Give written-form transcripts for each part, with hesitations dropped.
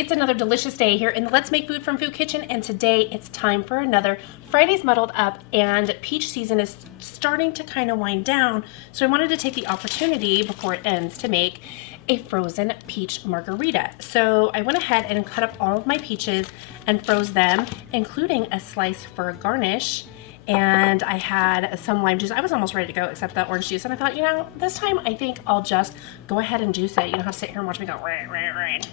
It's another delicious day here in the Let's Make Food from Food Kitchen, and today it's time for another Friday's Muddled Up, and peach season is starting to kind of wind down, so I wanted to take the opportunity before it ends to make a frozen peach margarita. So I went ahead and cut up all of my peaches and froze them, including a slice for a garnish. And I had some lime juice. I was almost ready to go except that orange juice. And I thought, you know, this time I think I'll just go ahead and juice it. You don't have to sit here and watch me go, right.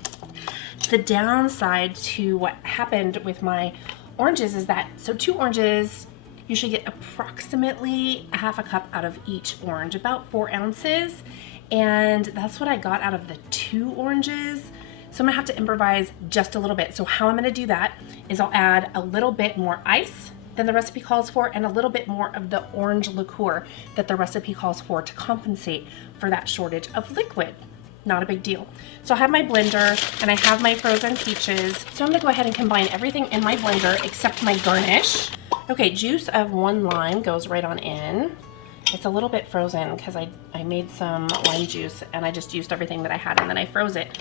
The downside to what happened with my oranges is that, so 2 oranges, you should get approximately a half a cup out of each orange, about 4 ounces. And that's what I got out of the 2 oranges. So I'm gonna have to improvise just a little bit. So how I'm gonna do that is I'll add a little bit more ice than the recipe calls for, and a little bit more of the orange liqueur that the recipe calls for to compensate for that shortage of liquid. Not a big deal. So I have my blender and I have my frozen peaches. So I'm gonna go ahead and combine everything in my blender except my garnish. Okay, juice of 1 lime goes right on in. It's a little bit frozen because I made some lime juice and I just used everything that I had and then I froze it.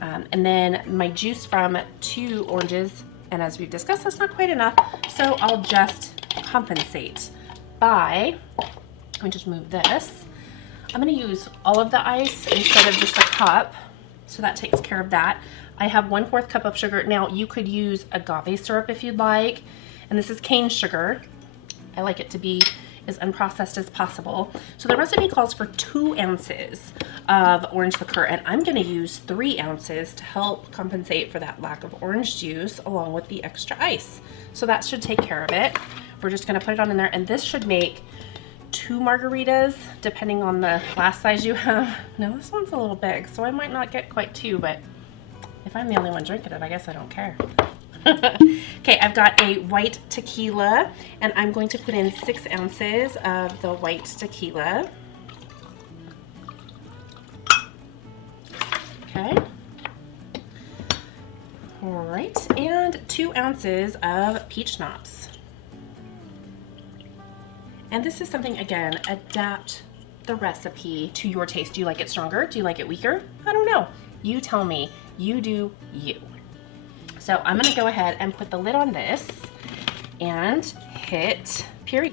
And then my juice from 2 oranges, and as we've discussed, that's not quite enough, so I'll just compensate by, let me just move this. I'm gonna use all of the ice instead of just a cup, so that takes care of that. I have 1/4 cup of sugar. Now you could use agave syrup if you'd like, and this is cane sugar. I like it to be as unprocessed as possible. So the recipe calls for 2 ounces of orange liqueur, and I'm gonna use 3 ounces to help compensate for that lack of orange juice along with the extra ice. So that should take care of it. We're just gonna put it on in there, and this should make 2 margaritas, depending on the glass size you have. Now this one's a little big, so I might not get quite 2, but if I'm the only one drinking it, I guess I don't care. Okay, I've got a white tequila, and I'm going to put in 6 ounces of the white tequila. Okay. All right, and 2 ounces of peach schnapps. And this is something, again, adapt the recipe to your taste. Do you like it stronger? Do you like it weaker? I don't know. You tell me. You do you. So I'm gonna go ahead and put the lid on this and hit puree.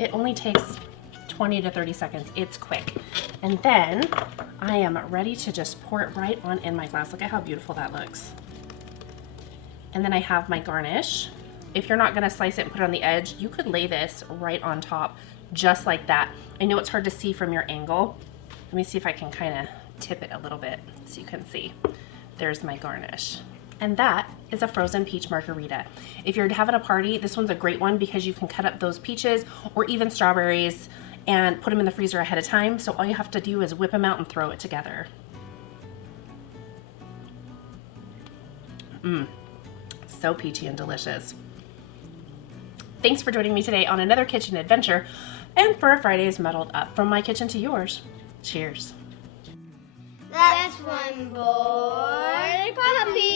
It only takes 20 to 30 seconds. It's quick. And then I am ready to just pour it right on in my glass. Look at how beautiful that looks. And then I have my garnish. If you're not gonna slice it and put it on the edge, you could lay this right on top, just like that. I know it's hard to see from your angle. Let me see if I can kind of tip it a little bit so you can see. There's my garnish. And that is a frozen peach margarita. If you're having a party, this one's a great one because you can cut up those peaches or even strawberries and put them in the freezer ahead of time. So all you have to do is whip them out and throw it together. So peachy and delicious. Thanks for joining me today on another kitchen adventure and for a Friday's Muddled Up. From my kitchen to yours, cheers. That's one boy puppy.